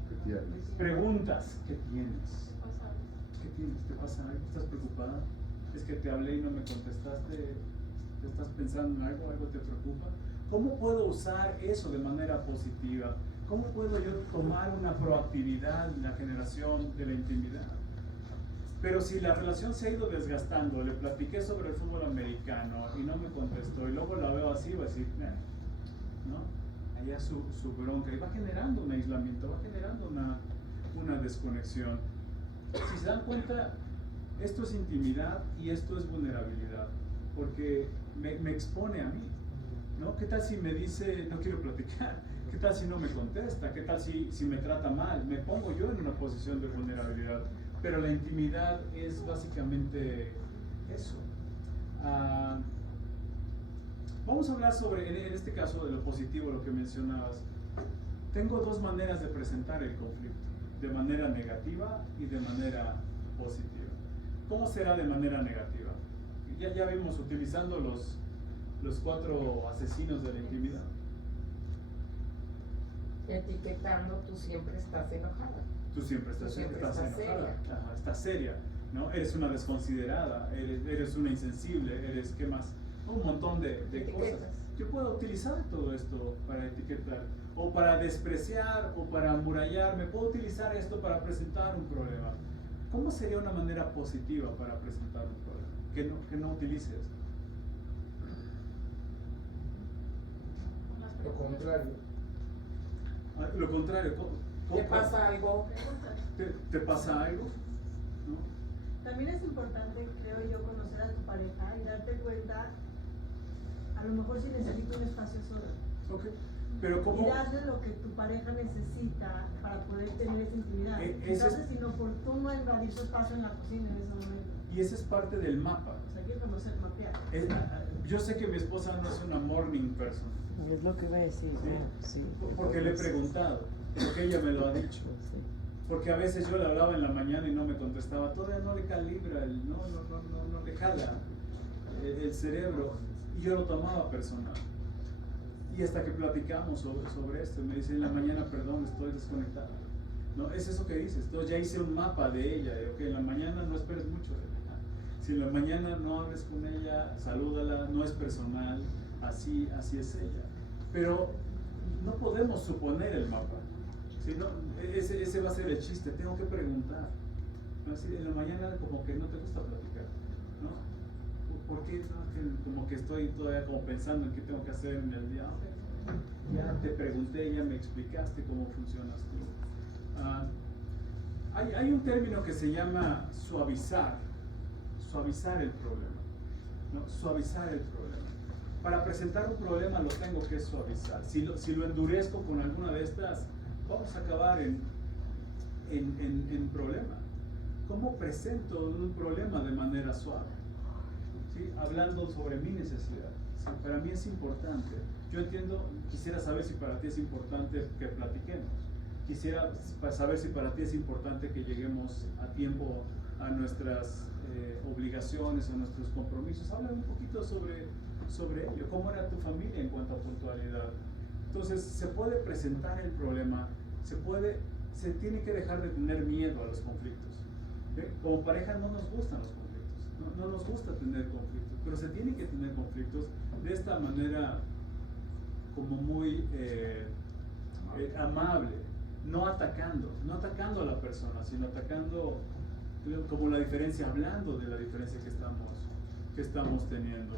¿Qué tienes? Preguntas, ¿qué tienes? ¿Qué tienes? ¿Te pasa algo? ¿Estás preocupada? Es que te hablé y no me contestaste, ¿te estás pensando en algo? ¿Algo te preocupa? ¿Cómo puedo usar eso de manera positiva? ¿Cómo puedo yo tomar una proactividad en la generación de la intimidad? Pero si la relación se ha ido desgastando, le platiqué sobre el fútbol americano y no me contestó y luego la veo así, voy a decir, ¿no? Allá su bronca y va generando un aislamiento, va generando una desconexión. Si se dan cuenta, esto es intimidad y esto es vulnerabilidad, porque me expone a mí, ¿no? ¿Qué tal si me dice, no quiero platicar? ¿Qué tal si no me contesta? ¿Qué tal si me trata mal? Me pongo yo en una posición de vulnerabilidad, pero la intimidad es básicamente eso. Vamos a hablar sobre, en este caso, de lo positivo, lo que mencionabas. Tengo dos maneras de presentar el conflicto, de manera negativa y de manera positiva. ¿Cómo será de manera negativa? Ya vimos utilizando los 4 asesinos de la intimidad. Etiquetando, tú siempre estás enojada. Tú siempre estás enojada. seria. Ajá, estás seria, ¿no? Eres una desconsiderada, eres una insensible, eres, ¿qué más? Un montón de cosas. Yo puedo utilizar todo esto para etiquetar, o para despreciar, o para amurallarme. Puedo utilizar esto para presentar un problema. ¿Cómo sería una manera positiva para presentar un problema? Que no utilices. Lo contrario. Lo contrario. ¿Te pasa algo? ¿Te pasa algo? ¿No? También es importante, creo yo, conocer a tu pareja y darte cuenta, a lo mejor si necesita un espacio solo. Ok. Pero ¿cómo? Y darle lo que tu pareja necesita para poder tener esa intimidad. Ese Entonces, es inoportuno invadir su espacio en la cocina en ese momento. Y ese es parte del mapa. O sea, hay que conocer, mapear. Yo sé que mi esposa no es una morning person. Es lo que iba a decir, sí. Porque le he preguntado, porque ella me lo ha dicho. Sí. Porque a veces yo le hablaba en la mañana y no me contestaba, todavía no le calibra, no le jala el cerebro, y yo lo tomaba personal. Y hasta que platicamos sobre esto, me dice en la mañana, perdón, estoy desconectada. No, es eso que dices. Entonces ya hice un mapa de ella, de, ok, en la mañana no esperes mucho de ella. Si en la mañana no hables con ella, salúdala, no es personal, así es ella. Pero no podemos suponer el mapa. ¿Sí? No, ese va a ser el chiste, tengo que preguntar. ¿No? Así, en la mañana como que no te gusta platicar, ¿no? ¿Por qué? No, como que estoy todavía como pensando en qué tengo que hacer en el día. Ya te pregunté, ya me explicaste cómo funcionas tú. Hay un término que se llama suavizar el problema, ¿no? Suavizar el problema. Para presentar un problema lo tengo que suavizar. Si lo endurezco con alguna de estas, vamos a acabar en problema. ¿Cómo presento un problema de manera suave? ¿Sí? Hablando sobre mi necesidad. ¿Sí? Para mí es importante. Yo entiendo, quisiera saber si para ti es importante que platiquemos. Quisiera saber si para ti es importante que lleguemos a tiempo a nuestras obligaciones, a nuestros compromisos. Habla un poquito sobre ello. ¿Cómo era tu familia en cuanto a puntualidad? Entonces, se puede presentar el problema, se tiene que dejar de tener miedo a los conflictos. Como pareja no nos gustan los conflictos, no nos gusta tener conflictos, pero se tiene que tener conflictos de esta manera como muy amable, no atacando a la persona, sino atacando como la diferencia, hablando de la diferencia que estamos teniendo.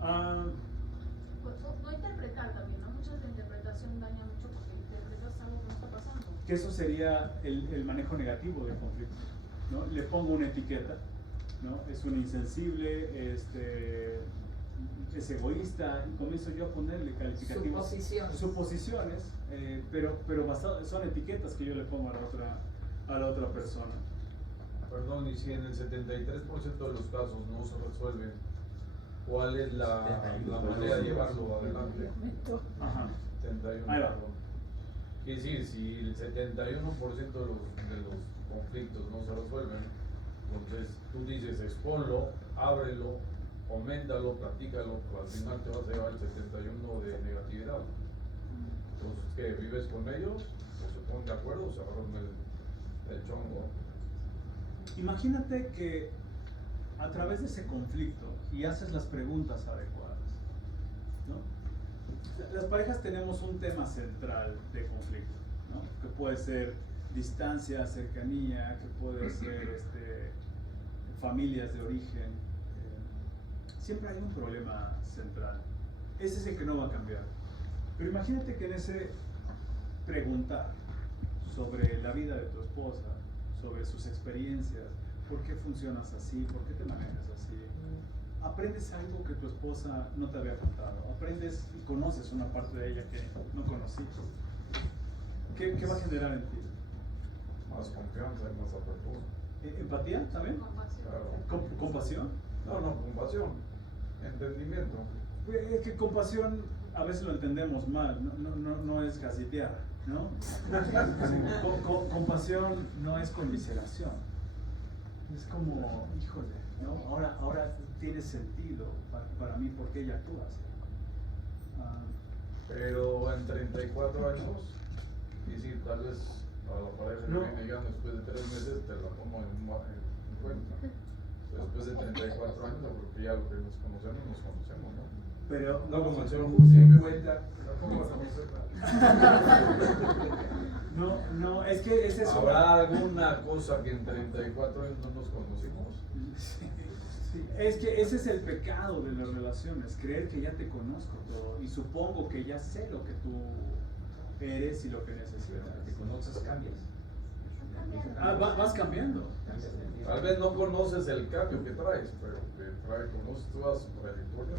No interpretar también, ¿no? Muchas de interpretación daña mucho porque interpretas algo que no está pasando. Que eso sería el manejo negativo del conflicto, ¿no? Le pongo una etiqueta, ¿no? Es un insensible, es egoísta, y comienzo yo a ponerle calificativos. Suposiciones, pero basado, son etiquetas que yo le pongo a la otra persona. Perdón, y si en el 73% de los casos no se resuelven, ¿cuál es la manera de llevarlo adelante? Ajá. 71. Ahí va. Quiere decir, si el 71% de los conflictos no se resuelven, entonces tú dices exponlo, ábrelo, coméntalo, platícalo, pero al final te vas a llevar el 71 de negatividad. Entonces, ¿qué? ¿Vives con ellos? ¿O se ponen de acuerdo o se agarran el chongo? Imagínate que a través de ese conflicto y haces las preguntas adecuadas, ¿no? Las parejas tenemos un tema central de conflicto, ¿no? Que puede ser distancia, cercanía, que puede ser familias de origen. Siempre hay un problema central. Ese es el que no va a cambiar. Pero imagínate que en ese preguntar sobre la vida de tu esposa, sobre sus experiencias, por qué funcionas así, por qué te manejas así, aprendes algo que tu esposa no te había contado, aprendes y conoces una parte de ella que no conocías. ¿Qué va a generar en ti? Más confianza y más apertura. ¿Empatía también? Compasión. Claro. ¿Compasión? No, compasión. Entendimiento. Es que compasión a veces lo entendemos mal, no es casitear, ¿no? Compasión no es conmiseración. Es como, híjole, ¿no? Ahora tiene sentido para mí por qué ella actúa así. Pero en 34 años, y si tal vez a la pareja No. que viene llegando después de 3 meses, te la pongo en cuenta. Después de 34 años, porque ya lo que nos conocemos, ¿no? Pero No como el señor Sí, Jussi. cuenta, tampoco vas a conocer. no, es que ese es ¿Habrá alguna cosa que en 34 años no nos conocimos? Sí, es que ese es el pecado de las relaciones, creer que ya te conozco todo y supongo que ya sé lo que tú eres y lo que necesitas. Te conoces, cambias. Vas cambiando. Cambias de vida. Tal vez no conoces el cambio que traes, pero conoces toda su trayectoria.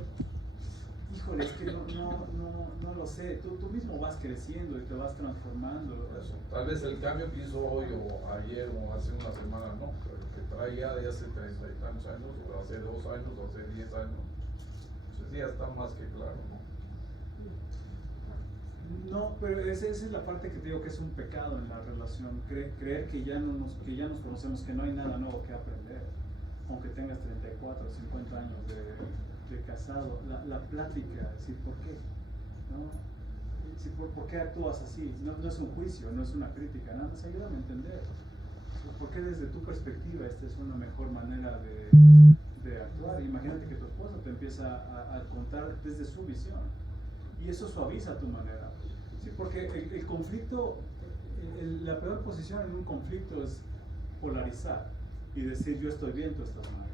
Híjole, es que no lo sé. Tú mismo vas creciendo y te vas transformando. Eso. Tal vez el cambio que hizo hoy o ayer o hace una semana no, pero que trae ya de hace 30 y tantos años, o hace 2 años, o hace 10 años, pues ya está más que claro, ¿no? No, pero esa es la parte que te digo que es un pecado en la relación. Creer que ya nos conocemos, que no hay nada nuevo que aprender. Aunque tengas 34 o 50 años de casado, la plática, decir por qué, ¿no? Decir, ¿por qué actúas así? No es un juicio, no es una crítica, nada más ayúdame a entender. ¿Por qué desde tu perspectiva esta es una mejor manera de actuar? Imagínate que tu esposo te empieza a contar desde su visión y eso suaviza tu manera. Sí, porque el conflicto, la peor posición en un conflicto es polarizar y decir yo estoy bien, tú estás mal.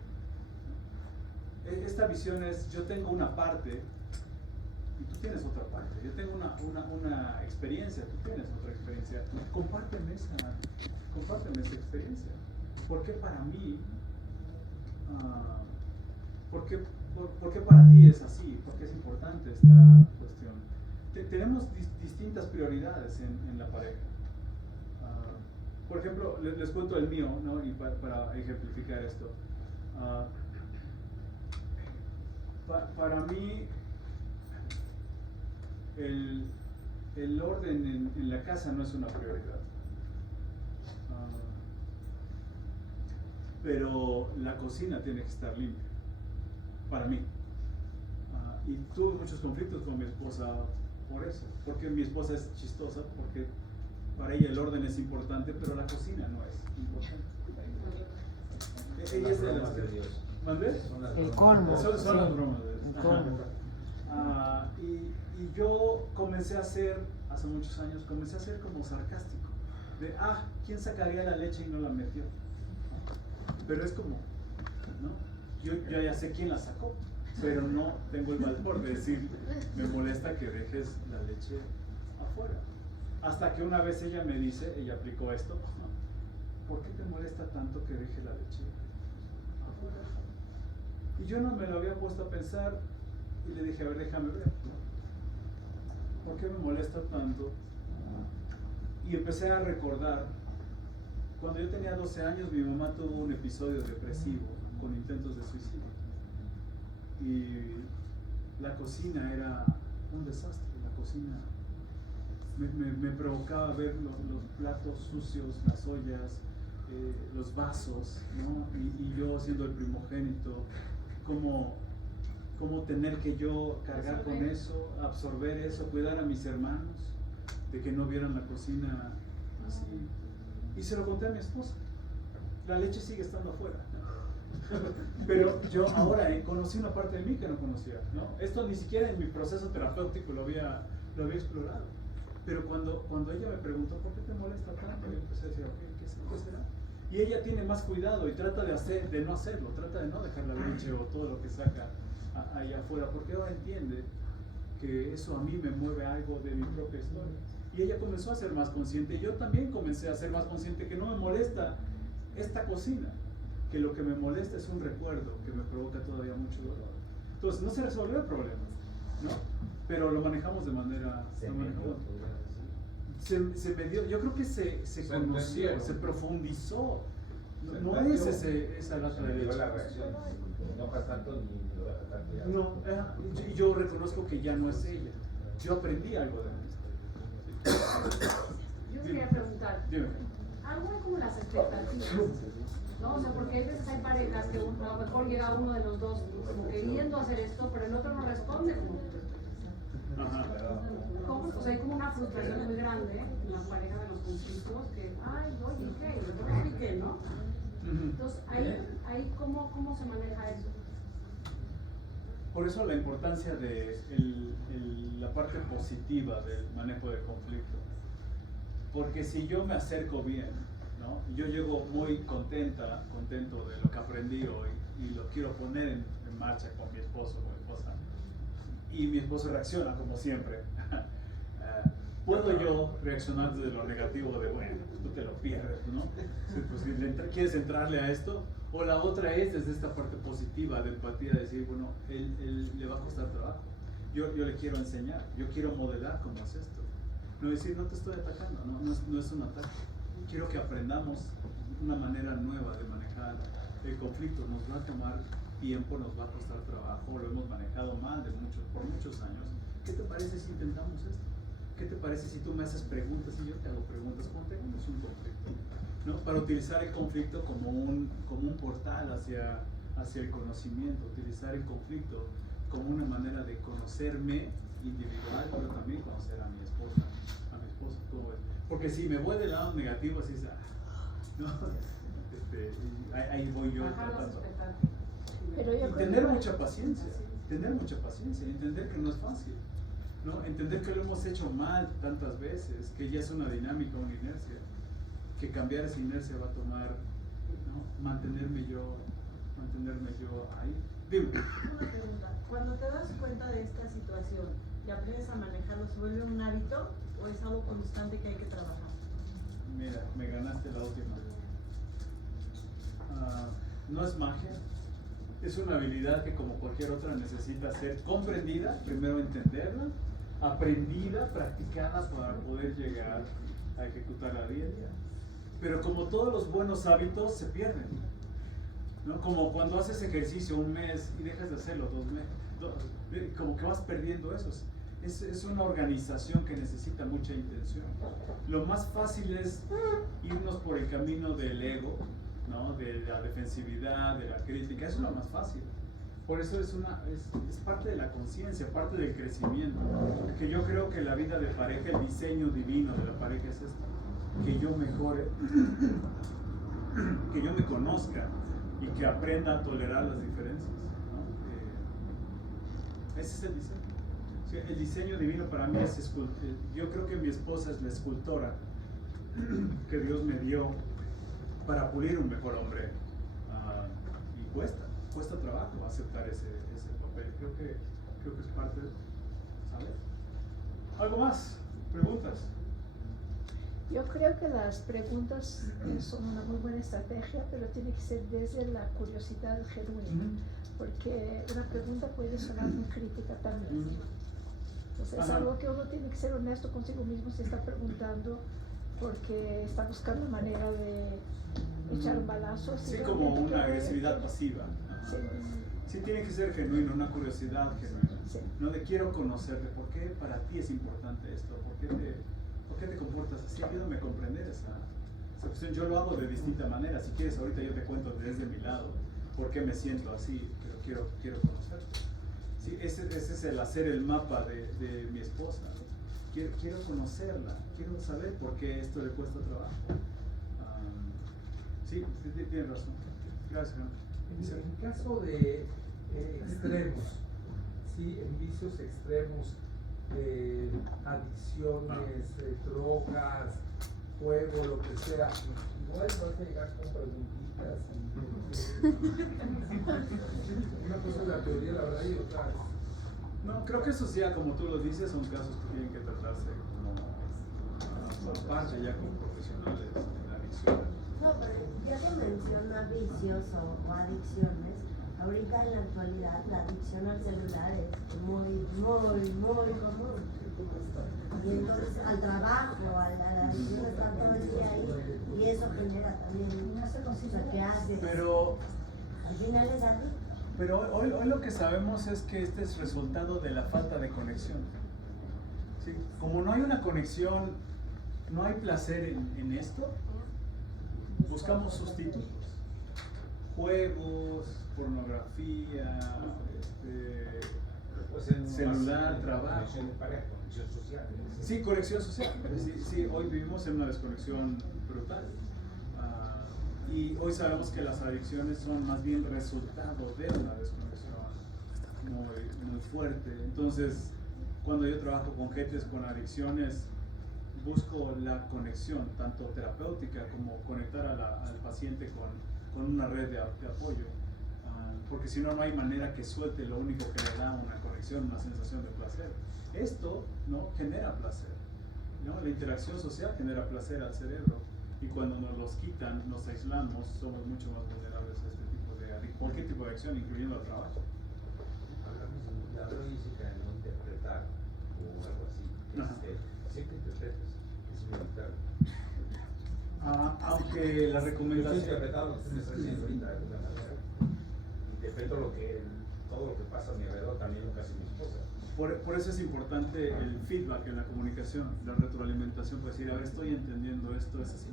Esta visión es, yo tengo una parte y tú tienes otra parte. Yo tengo una experiencia, tú tienes otra experiencia. Compárteme esa experiencia. ¿Por qué para mí? ¿Por qué para ti es así? ¿Por qué es importante esta cuestión? Tenemos distintas prioridades en la pareja. Por ejemplo, les cuento el mío, ¿no? Y para ejemplificar esto. Para mí, el orden en la casa no es una prioridad. Pero la cocina tiene que estar limpia, para mí. Y tuve muchos conflictos con mi esposa por eso, porque mi esposa es chistosa, porque para ella el orden es importante, pero la cocina no es importante. Ella es de las de Dios. ¿Mandé? El colmo. Son sí, las bromas de Dios. el colmo. Y yo comencé a ser, hace muchos años, comencé a ser como sarcástico. De, ¿quién sacaría la leche y no la metió? Pero es como, ¿no? Yo ya sé quién la sacó, pero no tengo el valor de decir, me molesta que dejes la leche afuera. Hasta que una vez ella me dice, ella aplicó esto, ¿por qué te molesta tanto que deje la leche afuera? Y yo no me lo había puesto a pensar y le dije, a ver, déjame ver. ¿Por qué me molesta tanto? Y empecé a recordar, cuando yo tenía 12 años, mi mamá tuvo un episodio depresivo con intentos de suicidio. Y la cocina era un desastre, la cocina me provocaba ver los platos sucios, las ollas, los vasos, ¿no? Y yo siendo el primogénito, cómo tener que yo cargar con eso, absorber eso, cuidar a mis hermanos, de que no vieran la cocina así. Y se lo conté a mi esposa. La leche sigue estando afuera. Pero yo ahora conocí una parte de mí que no conocía, ¿no? Esto ni siquiera en mi proceso terapéutico lo había explorado. Pero cuando ella me preguntó, ¿por qué te molesta tanto? Yo empecé a decir, ¿qué será? Y ella tiene más cuidado y trata de no hacerlo, trata de no dejar la leche o todo lo que saca allá afuera, porque ahora entiende que eso a mí me mueve algo de mi propia historia. Y ella comenzó a ser más consciente, y yo también comencé a ser más consciente que no me molesta esta cocina, que lo que me molesta es un recuerdo que me provoca todavía mucho dolor. Entonces no se resolvió el problema, ¿no? Pero lo manejamos de manera... Se medió, yo creo que se conoció, entendió, se profundizó. No entendió. Es esa lata de leche. La reacción. No enojas tanto ni lo dejas tanto. Ya. No, y yo reconozco que ya no es ella. Yo aprendí algo de mí. Yo quería preguntar, Dime. algo como las expectativas. ¿no? O sea, porque hay veces hay parejas que a lo mejor llega uno de los dos como queriendo hacer esto, pero el otro no responde como o sea, hay como una frustración muy grande en la pareja de los conflictos que, ay, oye, ¿qué? ¿Y yo qué, no? Entonces, ahí ¿cómo se maneja eso? Por eso la importancia de la parte positiva del manejo del conflicto. Porque si yo me acerco bien, ¿no? Yo llego muy contento de lo que aprendí hoy y lo quiero poner en marcha con mi esposo o esposa, y mi esposo reacciona como siempre, ¿puedo yo reaccionar desde lo negativo de, bueno, tú te lo pierdes, ¿no? Pues, ¿quieres entrarle a esto? O la otra es desde esta parte positiva de empatía, de decir, bueno, él le va a costar trabajo. Yo le quiero enseñar, yo quiero modelar cómo es esto. No decir, no te estoy atacando, no es un ataque. Quiero que aprendamos una manera nueva de manejar el conflicto. Nos va a tomar tiempo, nos va a costar trabajo, lo hemos manejado mal por muchos años. ¿Qué te parece si intentamos esto? ¿Qué te parece si tú me haces preguntas y yo te hago preguntas? ¿Cómo tenemos un conflicto? ¿No? Para utilizar el conflicto como un portal hacia el conocimiento, utilizar el conflicto como una manera de conocerme individual, pero también conocer a mi esposa, ¿cómo es? Porque si me voy del lado negativo, así es, ¿no? Ahí voy yo tratando. Pero yo y tener mucha paciencia, entender que no es fácil, ¿no? Entender que lo hemos hecho mal tantas veces, que ya es una dinámica, una inercia, que cambiar esa inercia va a tomar, ¿no? mantenerme yo ahí. Dime. Una pregunta, cuando te das cuenta de esta situación y aprendes a manejarlo, ¿se vuelve un hábito o es algo constante que hay que trabajar? Mira, me ganaste la última. No es magia, es una habilidad que como cualquier otra necesita ser comprendida, primero entenderla, aprendida, practicada para poder llegar a ejecutarla día a día. Pero como todos los buenos hábitos se pierden, ¿no? Como cuando haces ejercicio un mes y dejas de hacerlo 2 meses, como que vas perdiendo esos. Es una organización que necesita mucha intención. Lo más fácil es irnos por el camino del ego, ¿no? De la defensividad, de la crítica, eso es lo más fácil. Por eso es parte de la conciencia, parte del crecimiento. Que yo creo que la vida de pareja, el diseño divino de la pareja es esto: que yo mejore, que yo me conozca y que aprenda a tolerar las diferencias, ¿no? Ese es el diseño. Sí, el diseño divino para mí es yo creo que mi esposa es la escultora que Dios me dio para pulir un mejor hombre, y cuesta trabajo aceptar ese papel. Creo que es parte, ¿sabes? ¿Algo más? ¿Preguntas? Yo creo que las preguntas son una muy buena estrategia, pero tiene que ser desde la curiosidad genuina, porque una pregunta puede sonar muy crítica también. Entonces es algo que uno tiene que ser honesto consigo mismo si está preguntando, porque está buscando manera de echar un balazo. Sí, como una agresividad pasiva. Sí, tiene que ser genuino, una curiosidad genuina. Sí. No de quiero conocerte, ¿por qué para ti es importante esto? ¿Por qué te comportas así? Ayúdame a comprender esa cuestión. Yo lo hago de distinta manera. Si quieres, ahorita yo te cuento desde mi lado por qué me siento así, pero quiero conocerte. Sí, ese es el hacer el mapa de mi esposa. Quiero conocerla, quiero saber por qué esto le cuesta trabajo. Sí, tienes razón. Gracias, En caso de extremos, ¿sí? En vicios extremos, adicciones, drogas, juego, lo que sea, igual vas a llegar con preguntitas. Una cosa es la teoría, la verdad, y otra es... No, creo que eso sí, como tú lo dices, son casos que tienen que tratarse como por parte ya como profesionales en la adicción. No, pero ya se menciona vicios o adicciones. Ahorita en la actualidad la adicción al celular es muy común. Y entonces al trabajo, a la adicción estar todo el día ahí, y eso genera también lo que hace. Pero al final es así. Pero hoy lo que sabemos es que este es resultado de la falta de conexión. ¿Sí? Como no hay una conexión, no hay placer en esto, buscamos sustitutos. juegos, pornografía, Puede ser celular, más, trabajo. Conexión de pareja, conexión social. Sí, conexión social. Sí, hoy vivimos en una desconexión brutal. Y hoy sabemos que las adicciones son más bien resultado de una desconexión muy fuerte. Entonces, cuando yo trabajo con gentes con adicciones, busco la conexión, tanto terapéutica como conectar al paciente con una red de apoyo. Porque si no, no hay manera que suelte lo único que le da una conexión, una sensación de placer. Esto, ¿no?, genera placer, ¿no? La interacción social genera placer al cerebro, y cuando nos los quitan, nos aislamos, somos mucho más vulnerables a este tipo de cualquier tipo de adicción, incluyendo el trabajo. Habló Jessica de no interpretar o algo así. Siempre interpretas, es inevitable. Aunque la recomendación... Yo he interpretado lo que usted me está diciendo ahorita de alguna manera. Interpreto todo lo que pasa a mi alrededor, también lo que hace mi esposa. Por eso es importante el feedback en la comunicación, la retroalimentación, para decir, a ver, estoy entendiendo esto, es así.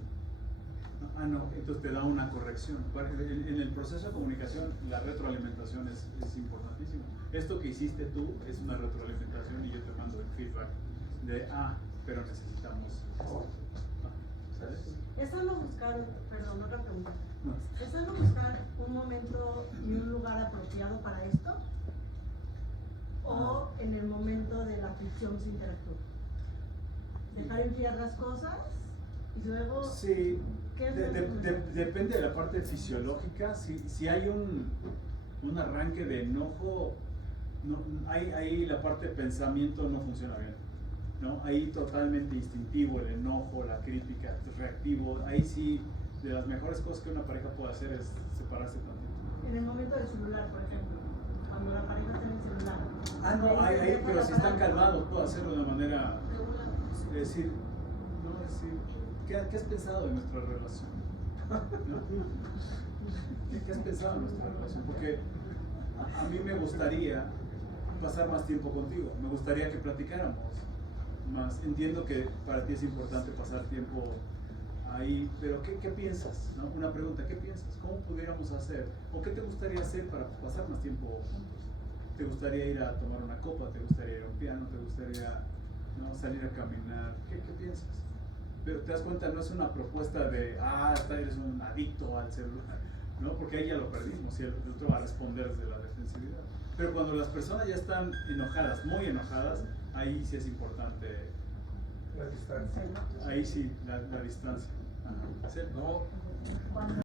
No, entonces te da una corrección. En el proceso de comunicación, la retroalimentación es importantísima. Esto que hiciste tú es una retroalimentación y yo te mando el feedback de, pero necesitamos. ¿Sabes? ¿Es sano buscar, perdón, otra pregunta? ¿Es sano buscar un momento y un lugar apropiado para esto? ¿O en el momento de la fricción se interactúa? ¿Dejar enfriar las cosas y luego...? Sí, ¿qué es depende de la parte fisiológica. Si hay un arranque de enojo, ahí la parte de pensamiento no funciona bien, ¿no? Ahí totalmente instintivo, el enojo, la crítica, reactivo. Ahí sí, de las mejores cosas que una pareja puede hacer es separarse tantito. En el momento del celular, por ejemplo, cuando la pareja tiene el celular. Ahí, pero si están calmados, puedo hacerlo de manera, decir, ¿qué has pensado de nuestra relación? ¿No? ¿Qué has pensado de nuestra relación? Porque a mí me gustaría pasar más tiempo contigo, me gustaría que platicáramos más. Entiendo que para ti es importante pasar tiempo ahí, pero ¿qué piensas? ¿No? Una pregunta, ¿qué piensas? ¿Cómo pudiéramos hacer? ¿O qué te gustaría hacer para pasar más tiempo juntos? ¿Te gustaría ir a tomar una copa? ¿Te gustaría ir a un piano? ¿Te gustaría salir a caminar? ¿Qué piensas? Pero te das cuenta, no es una propuesta de, eres un adicto al celular, ¿no? Porque ahí ya lo perdimos y el otro va a responder desde la defensividad. Pero cuando las personas ya están enojadas, muy enojadas, ahí sí es importante la distancia. Ahí sí, la distancia. No.